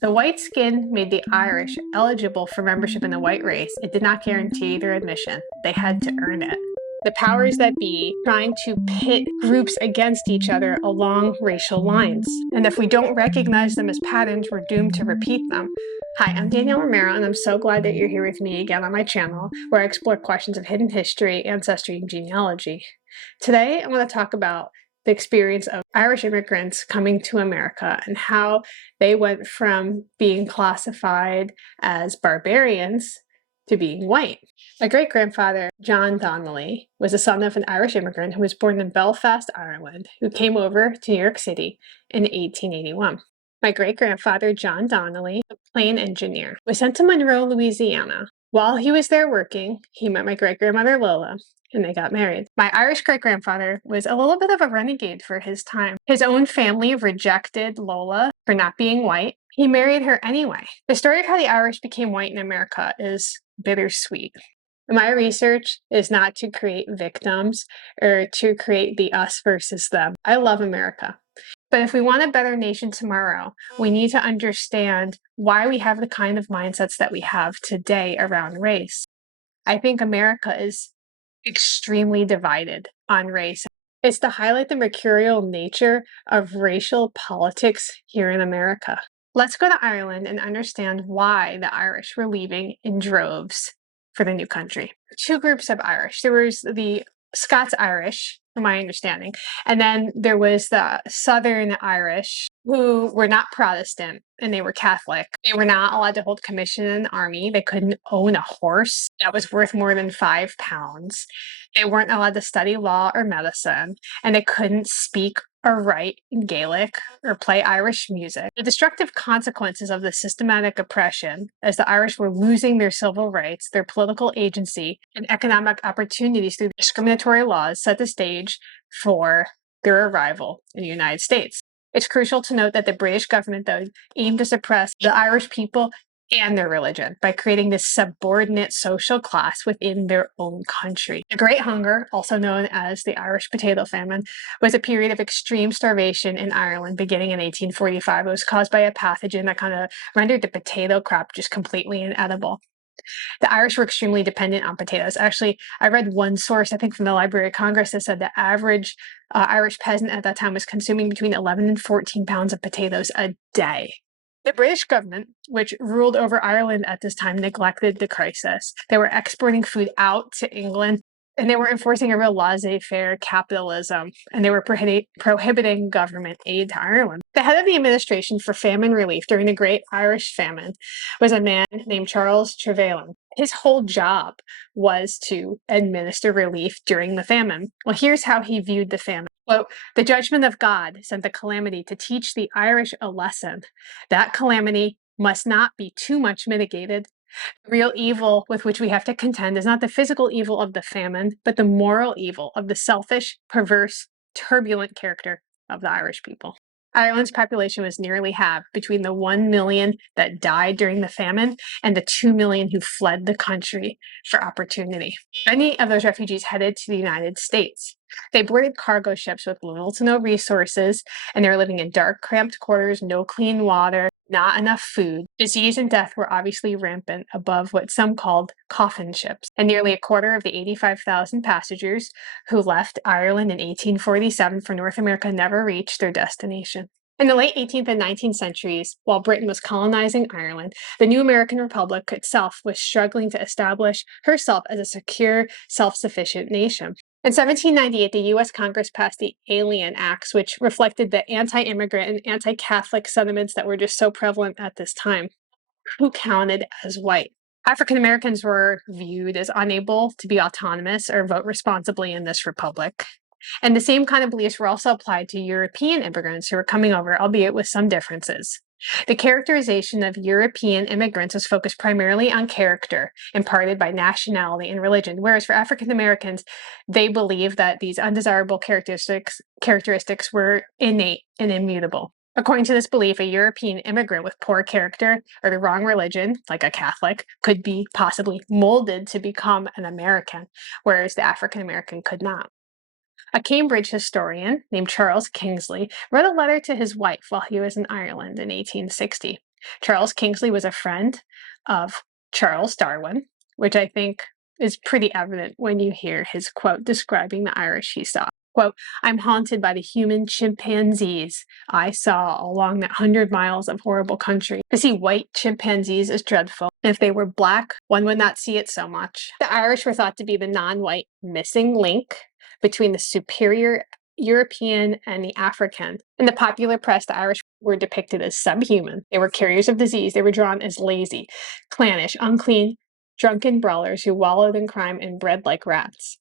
The white skin made the Irish eligible for membership in the white race. It did not guarantee their admission. They had to earn it. The powers that be trying to pit groups against each other along racial lines. And if we don't recognize them as patterns, we're doomed to repeat them. Hi, I'm Danielle Romero, and I'm so glad that you're here with me again on my channel, where I explore questions of hidden history, ancestry, and genealogy. Today, I want to talk about the experience of Irish immigrants coming to America and how they went from being classified as barbarians to being white. My great-grandfather, John Donnelly, was the son of an Irish immigrant who was born in Belfast, Ireland, who came over to New York City in 1881. My great-grandfather, John Donnelly, a plane engineer, was sent to Monroe, Louisiana. While he was there working, he met my great-grandmother, Lola, and they got married. My Irish great-grandfather was a little bit of a renegade for his time. His own family rejected Lola for not being white. He married her anyway. The story of how the Irish became white in America is bittersweet. My research is not to create victims or to create the us versus them. I love America. But if we want a better nation tomorrow, we need to understand why we have the kind of mindsets that we have today around race. I think America is extremely divided on race. It's to highlight the mercurial nature of racial politics here in America. Let's go to Ireland and understand why the Irish were leaving in droves for the new country. Two groups of Irish. There was the Scots Irish, from my understanding, and then there was the Southern Irish, who were not Protestant and they were Catholic. They were not allowed to hold commission in the army. They couldn't own a horse that was worth more than 5 pounds. They weren't allowed to study law or medicine, and they couldn't speak or write in Gaelic or play Irish music. The destructive consequences of the systematic oppression, as the Irish were losing their civil rights, their political agency, and economic opportunities through discriminatory laws, set the stage for their arrival in the United States. It's crucial to note that the British government, though, aimed to suppress the Irish people and their religion by creating this subordinate social class within their own country. The Great Hunger, also known as the Irish Potato Famine, was a period of extreme starvation in Ireland beginning in 1845. It was caused by a pathogen that kind of rendered the potato crop just completely inedible. The Irish were extremely dependent on potatoes. Actually, I read one source, I think from the Library of Congress, that said the average Irish peasant at that time was consuming between 11 and 14 pounds of potatoes a day. The British government, which ruled over Ireland at this time, neglected the crisis. They were exporting food out to England, and they were enforcing a real laissez-faire capitalism, and they were prohibiting government aid to Ireland. The head of the administration for famine relief during the Great Irish Famine was a man named Charles Trevelyan. His whole job was to administer relief during the famine. Well, here's how he viewed the famine. Quote, "The judgment of God sent the calamity to teach the Irish a lesson. That calamity must not be too much mitigated. The real evil with which we have to contend is not the physical evil of the famine, but the moral evil of the selfish, perverse, turbulent character of the Irish people." Ireland's population was nearly halved between the 1 million that died during the famine and the 2 million who fled the country for opportunity. Many of those refugees headed to the United States. They boarded cargo ships with little to no resources, and they were living in dark, cramped quarters, no clean water, not enough food. Disease and death were obviously rampant above what some called coffin ships. And nearly a quarter of the 85,000 passengers who left Ireland in 1847 for North America never reached their destination. In the late 18th and 19th centuries, while Britain was colonizing Ireland, the new American Republic itself was struggling to establish herself as a secure, self-sufficient nation. In 1798, the U.S. Congress passed the Alien Acts, which reflected the anti-immigrant and anti-Catholic sentiments that were just so prevalent at this time. Who counted as white? African Americans were viewed as unable to be autonomous or vote responsibly in this republic. And the same kind of beliefs were also applied to European immigrants who were coming over, albeit with some differences. The characterization of European immigrants was focused primarily on character, imparted by nationality and religion, whereas for African Americans, they believed that these undesirable characteristics were innate and immutable. According to this belief, a European immigrant with poor character or the wrong religion, like a Catholic, could be possibly molded to become an American, whereas the African American could not. A Cambridge historian named Charles Kingsley wrote a letter to his wife while he was in Ireland in 1860. Charles Kingsley was a friend of Charles Darwin, which I think is pretty evident when you hear his quote describing the Irish he saw. Quote, "I'm haunted by the human chimpanzees I saw along that 100 miles of horrible country. To see white chimpanzees is dreadful. If they were black, one would not see it so much." The Irish were thought to be the non-white missing link between the superior European and the African. In the popular press, the Irish were depicted as subhuman. They were carriers of disease. They were drawn as lazy, clannish, unclean, drunken brawlers who wallowed in crime and bred like rats.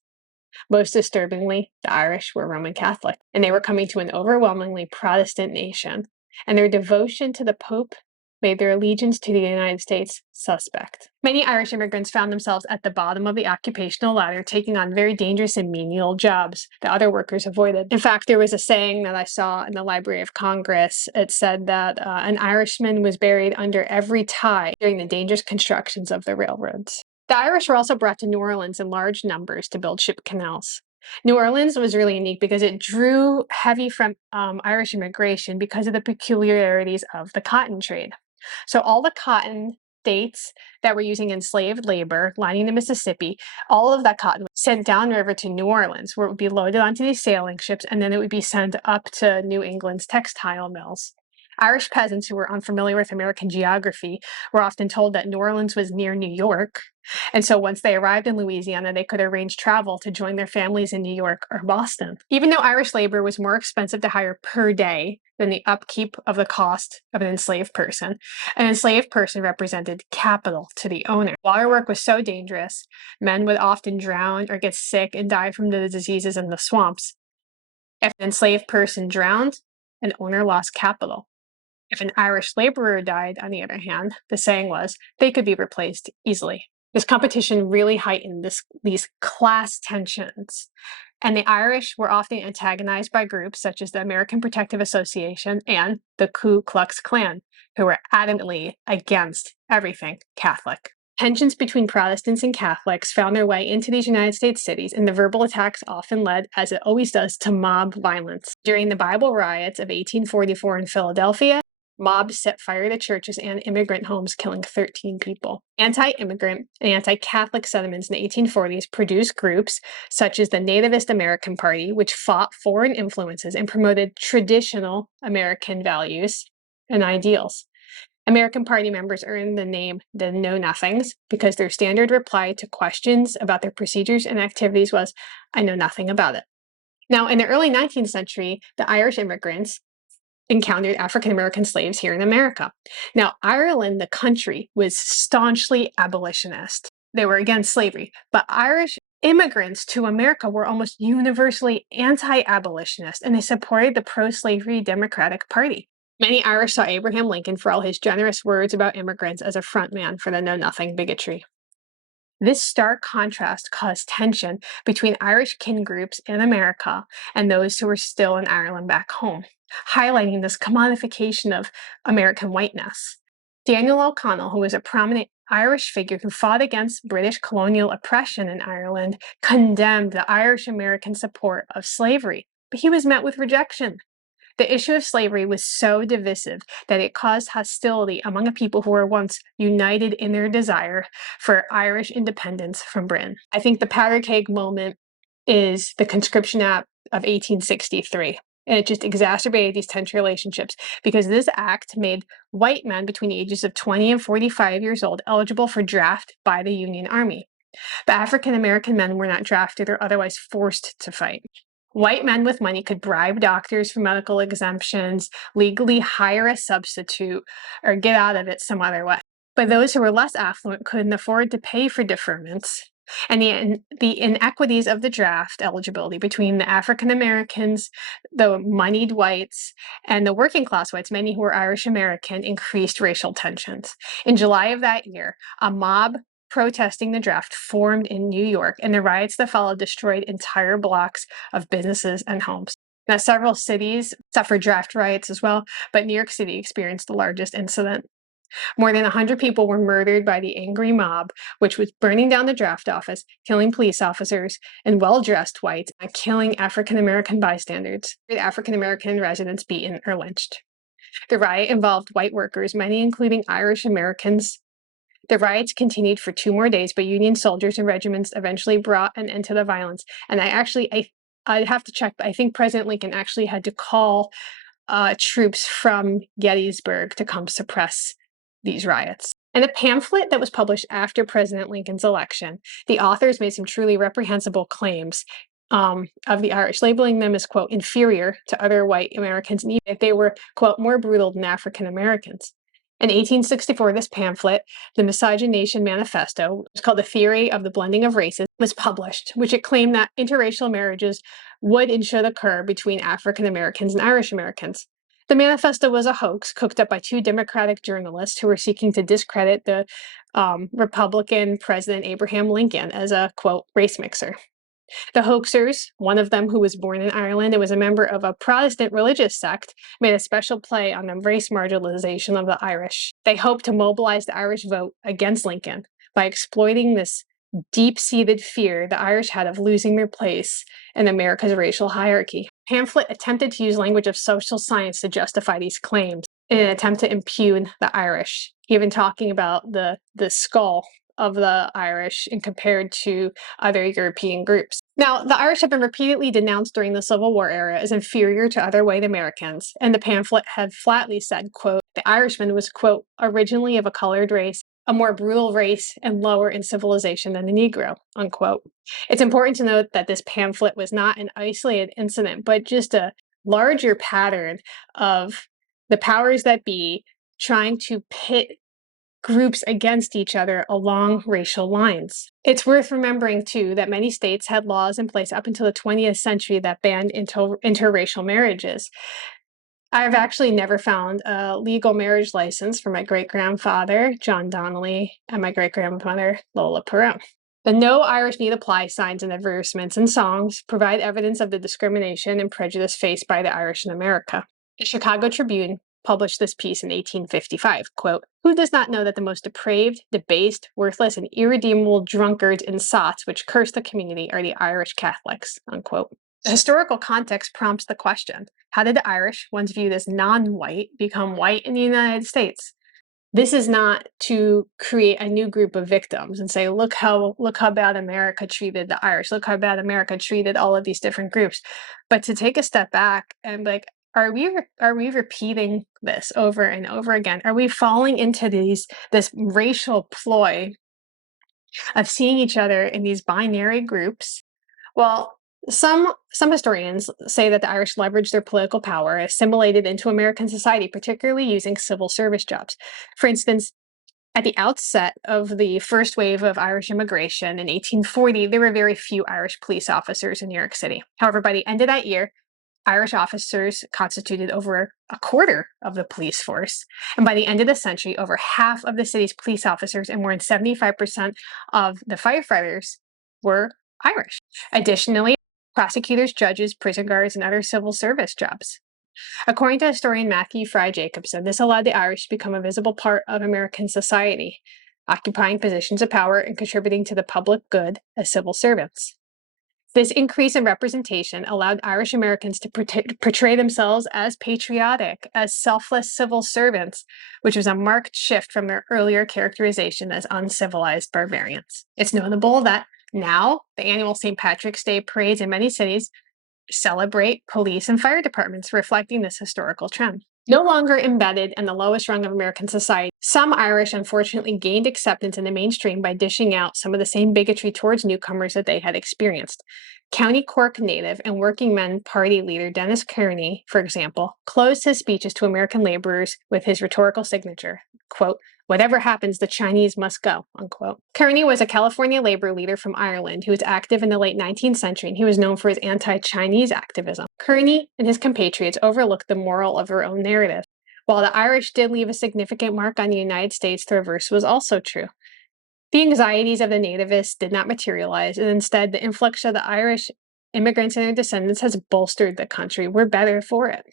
Most disturbingly, the Irish were Roman Catholic, and they were coming to an overwhelmingly Protestant nation, and their devotion to the Pope made their allegiance to the United States suspect. Many Irish immigrants found themselves at the bottom of the occupational ladder, taking on very dangerous and menial jobs that other workers avoided. In fact, there was a saying that I saw in the Library of Congress. It said that an Irishman was buried under every tie during the dangerous constructions of the railroads. The Irish were also brought to New Orleans in large numbers to build ship canals. New Orleans was really unique because it drew heavy from Irish immigration because of the peculiarities of the cotton trade. So all the cotton states that were using enslaved labor lining the Mississippi, all of that cotton was sent downriver to New Orleans, where it would be loaded onto these sailing ships, and then it would be sent up to New England's textile mills. Irish peasants who were unfamiliar with American geography were often told that New Orleans was near New York, and so once they arrived in Louisiana, they could arrange travel to join their families in New York or Boston. Even though Irish labor was more expensive to hire per day than the upkeep of the cost of an enslaved person represented capital to the owner. Water work was so dangerous, men would often drown or get sick and die from the diseases in the swamps. If an enslaved person drowned, an owner lost capital. If an Irish laborer died, on the other hand, the saying was, they could be replaced easily. This competition really heightened these class tensions, and the Irish were often antagonized by groups such as the American Protective Association and the Ku Klux Klan, who were adamantly against everything Catholic. Tensions between Protestants and Catholics found their way into these United States cities, and the verbal attacks often led, as it always does, to mob violence. During the Bible riots of 1844 in Philadelphia, mobs set fire to churches and immigrant homes, killing 13 people. Anti-immigrant and anti-Catholic sentiments in the 1840s produced groups such as the Nativist American Party, which fought foreign influences and promoted traditional American values and ideals. American Party members earned the name the Know-Nothings because their standard reply to questions about their procedures and activities was, "I know nothing about it." Now, in the early 19th century, the Irish immigrants encountered African American slaves here in America. Now, Ireland, the country, was staunchly abolitionist. They were against slavery, but Irish immigrants to America were almost universally anti-abolitionist, and they supported the pro-slavery Democratic Party. Many Irish saw Abraham Lincoln for all his generous words about immigrants as a frontman for the know-nothing bigotry. This stark contrast caused tension between Irish kin groups in America and those who were still in Ireland back home, highlighting this commodification of American whiteness. Daniel O'Connell, who was a prominent Irish figure who fought against British colonial oppression in Ireland, condemned the Irish-American support of slavery, but he was met with rejection. The issue of slavery was so divisive that it caused hostility among a people who were once united in their desire for Irish independence from Britain. I think the powder keg moment is the Conscription Act of 1863. And it just exacerbated these tense relationships because this act made white men between the ages of 20 and 45 years old eligible for draft by the Union Army. But African American men were not drafted or otherwise forced to fight. White men with money could bribe doctors for medical exemptions, legally hire a substitute, or get out of it some other way. But those who were less affluent couldn't afford to pay for deferments. And the inequities of the draft eligibility between the African Americans, the moneyed whites, and the working class whites, many who were Irish American, increased racial tensions. In July of that year, a mob protesting the draft formed in New York, and the riots that followed destroyed entire blocks of businesses and homes. Now, several cities suffered draft riots as well, but New York City experienced the largest incident. More than 100 people were murdered by the angry mob, which was burning down the draft office, killing police officers and well-dressed whites, and killing African-American bystanders. African-American residents beaten or lynched. The riot involved white workers, many including Irish Americans. The riots continued for 2 more days, but Union soldiers and regiments eventually brought an end to the violence. And I'd have to check, but I think President Lincoln actually had to call troops from Gettysburg to come suppress these riots. In a pamphlet that was published after President Lincoln's election, the authors made some truly reprehensible claims of the Irish, labeling them as, quote, inferior to other white Americans, and even if they were, quote, more brutal than African Americans. In 1864, this pamphlet, the Miscegenation Manifesto, was called The Theory of the Blending of Races, was published, which it claimed that interracial marriages would and should occur between African Americans and Irish Americans. The manifesto was a hoax cooked up by 2 Democratic journalists who were seeking to discredit the Republican President Abraham Lincoln as a, quote, race mixer. The hoaxers, one of them who was born in Ireland and was a member of a Protestant religious sect, made a special play on the race marginalization of the Irish. They hoped to mobilize the Irish vote against Lincoln by exploiting this deep-seated fear the Irish had of losing their place in America's racial hierarchy. Pamphlet attempted to use language of social science to justify these claims in an attempt to impugn the Irish, even talking about the skull of the Irish and compared to other European groups. Now, the Irish have been repeatedly denounced during the Civil War era as inferior to other white Americans, and the pamphlet had flatly said, quote, the Irishman was, quote, originally of a colored race, a more brutal race and lower in civilization than the Negro, unquote. It's important to note that this pamphlet was not an isolated incident, but just a larger pattern of the powers that be trying to pit groups against each other along racial lines. It's worth remembering, too, that many states had laws in place up until the 20th century that banned interracial marriages. I've actually never found a legal marriage license for my great-grandfather, John Donnelly, and my great-grandmother, Lola Perot. The No Irish Need Apply signs and advertisements and songs provide evidence of the discrimination and prejudice faced by the Irish in America. The Chicago Tribune published this piece in 1855, quote, who does not know that the most depraved, debased, worthless, and irredeemable drunkards and sots which curse the community are the Irish Catholics, unquote. The historical context prompts the question, how did the Irish, once viewed as non-white, become white in the United States? This is not to create a new group of victims and say, look how bad America treated the Irish, look how bad America treated all of these different groups, but to take a step back and be like, are we repeating this over and over again? Are we falling into this racial ploy of seeing each other in these binary groups? Well, some historians say that the Irish leveraged their political power, assimilated into American society, particularly using civil service jobs. For instance, at the outset of the first wave of Irish immigration in 1840, there were very few Irish police officers in New York City. However, by the end of that year, Irish officers constituted over a quarter of the police force. And by the end of the century, over half of the city's police officers and more than 75% of the firefighters were Irish. Additionally, prosecutors, judges, prison guards, and other civil service jobs. According to historian Matthew Fry Jacobson, this allowed the Irish to become a visible part of American society, occupying positions of power and contributing to the public good as civil servants. This increase in representation allowed Irish Americans to portray themselves as patriotic, as selfless civil servants, which was a marked shift from their earlier characterization as uncivilized barbarians. It's notable that now the annual St. Patrick's Day parades in many cities celebrate police and fire departments, reflecting this historical trend. No longer embedded in the lowest rung of American society, some Irish unfortunately gained acceptance in the mainstream by dishing out some of the same bigotry towards newcomers that they had experienced. County Cork native and working men party leader Dennis Kearney, for example, closed his speeches to American laborers with his rhetorical signature, quote, whatever happens, the Chinese must go, unquote. Kearney was a California labor leader from Ireland who was active in the late 19th century, and he was known for his anti-Chinese activism. Kearney and his compatriots overlooked the moral of their own narrative. While the Irish did leave a significant mark on the United States, the reverse was also true. The anxieties of the nativists did not materialize, and instead the influx of the Irish immigrants and their descendants has bolstered the country. We're better for it.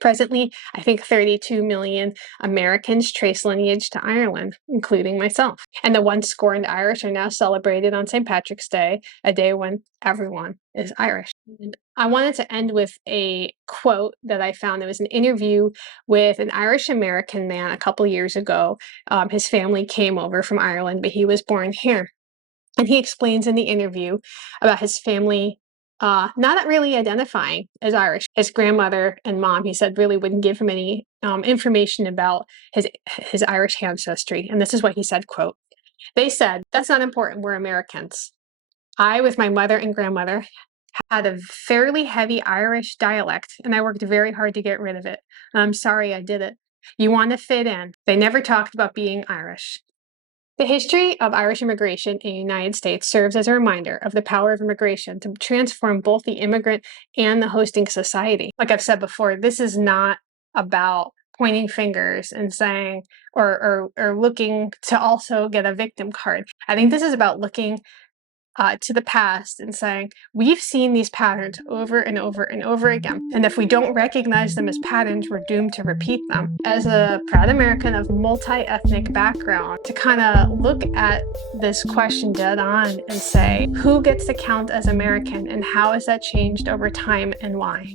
Presently, I think 32 million Americans trace lineage to Ireland, including myself. And the once scorned Irish are now celebrated on St. Patrick's Day, a day when everyone is Irish. And I wanted to end with a quote that I found. It was an interview with an Irish American man a couple years ago. His family came over from Ireland, but he was born here. And he explains in the interview about his family not really identifying as Irish. His grandmother and mom, he said, really wouldn't give him any information about his Irish ancestry. And this is what he said, quote, "They said, that's not important, we're Americans. I, with my mother and grandmother, had a fairly heavy Irish dialect, and I worked very hard to get rid of it. I'm sorry I did it. You want to fit in. They never talked about being Irish." The history of Irish immigration in the United States serves as a reminder of the power of immigration to transform both the immigrant and the hosting society. Like I've said before, this is not about pointing fingers and saying or looking to also get a victim card. I think this is about looking to the past and saying, we've seen these patterns over and over and over again. And if we don't recognize them as patterns, we're doomed to repeat them. As a proud American of multi-ethnic background, to kind of look at this question dead on and say, who gets to count as American and how has that changed over time and why?